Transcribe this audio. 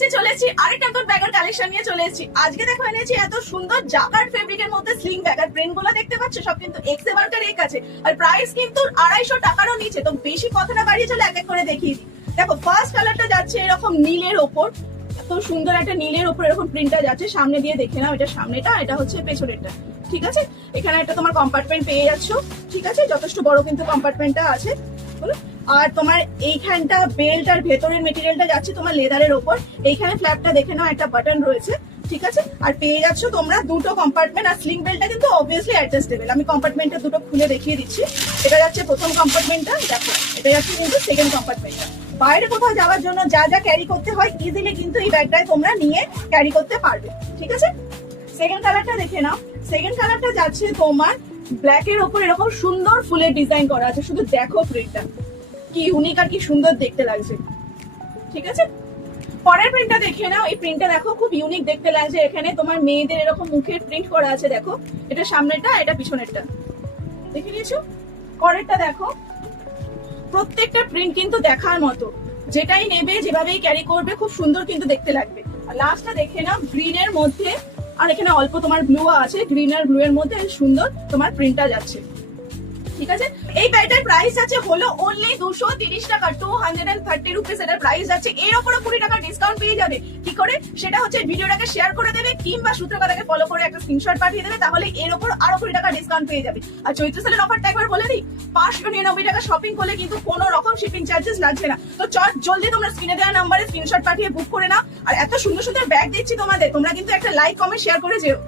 এসে চলেছি আরেকটা নতুন ব্যাগের কালেকশন নিয়ে চলে এসেছি। আজকে দেখো এনেছি এত সুন্দর জাকার্ড ফেব্রিকের মধ্যে স্লিং ব্যাগ। আর প্রিন্ট গুলো দেখতে পাচ্ছ সব কিন্তু এক্সে মার্কার এক আছে, আর প্রাইস কিন্তু 250 টাকারও নিচে। তো বেশি কথা না বাড়িয়ে চলে এক এক করে দেখিয়ে দিই। দেখো ফার্স্ট কালারটা যাচ্ছে এরকম নীলের ওপর, এত সুন্দর একটা নীলের ওপর এরকম প্রিন্টটা যাচ্ছে। সামনে দিয়ে দেখে নাও, এটা সামনেটা, এটা হচ্ছে পেছনেরটা। ঠিক আছে, এখানে একটা তোমার কম্পার্টমেন্ট পেয়ে যাচ্ছ। ঠিক আছে, যথেষ্ট বড় কিন্তু কম্পার্টমেন্টটা আছে। আর তোমার এইখানটা বেল্ট আর ভেতরের মেটেরিয়ালটা যাচ্ছে তোমার লেদারের ওপর। এইখানে ফ্ল্যাপটা দেখে নাও, একটা বাটন রয়েছে। ঠিক আছে, আর পেয়ে যাচ্ছ তোমরা দুটো কম্পার্টমেন্ট। আর স্লিং বেল্টটা কিন্তু অবভিয়াসলি অ্যাডজাস্টেবল। আমি কম্পার্টমেন্টটা দুটো খুলে দেখিয়ে দিচ্ছি। এটা যাচ্ছে প্রথম কম্পার্টমেন্টটা, দেখো এটা যাচ্ছে কিন্তু সেকেন্ড কম্পার্টমেন্টটা। বাইরে কোথাও যাওয়ার জন্য যা যা ক্যারি করতে হয় ইজিলি কিন্তু এই ব্যাগটায় তোমরা নিয়ে ক্যারি করতে পারবে। ঠিক আছে, সেকেন্ড কালারটা দেখে নাও। সেকেন্ড কালারটা যাচ্ছে তোমার ব্ল্যাক এর ওপর এরকম সুন্দর ফুলের ডিজাইন করা আছে। শুধু দেখো প্রিন্টটা কি ইউনিক আর কি সুন্দর দেখতে লাগছে। ঠিক আছে, পরের প্রিন্টটা দেখে নাও। এই প্রিন্টটা দেখো খুব ইউনিক দেখতে লাগছে। এখানে তোমার মেয়েদের এরকম মুখের প্রিন্ট করা আছে। দেখো এটা সামনেরটা, এটা পিছনেরটা, দেখে নিয়েছো। পরেরটা দেখো, প্রত্যেকটা প্রিন্ট কিন্তু দেখার মতো, যেটাই নেবে যেভাবেই ক্যারি করবে খুব সুন্দর কিন্তু দেখতে লাগবে। আর লাস্টটা দেখে নাও, গ্রিন এর মধ্যে, আর এখানে অল্প তোমার ব্লু আছে, গ্রিন আর ব্লু এর মধ্যে সুন্দর তোমার প্রিন্টটা যাচ্ছে। ঠিক আছে, এই ব্যাগটার প্রাইস আছে হলো অনলি 230 টাকা, 230 রুপিস এটার প্রাইস আছে। এর উপরে 20 টাকা ডিসকাউন্ট পেয়ে যাবে। কি করে সেটা হচ্ছে, ভিডিওটাকে শেয়ার করে দেবে কিংবা সূত্রকথাকে ফলো করে একটা স্ক্রিনশট পাঠিয়ে দেবে, তাহলে এর উপর আরো 20 টাকা ডিসকাউন্ট পেয়ে যাবে। আর চৈত্র সেলের অফারটা একবার বলে দিই, 599 টাকা শপিং করলে কিন্তু কোনো রকম শিপিং চার্জেস লাগছে না। তো চট জলদি তোমরা স্ক্রিনে দেওয়া নাম্বারে স্ক্রিনশট পাঠিয়ে বুক করে নাও। আর এত সুন্দর সুন্দর ব্যাগ দিচ্ছি তোমাদের, তোমরা কিন্তু একটা লাইক কমেন্ট শেয়ার করে যেও।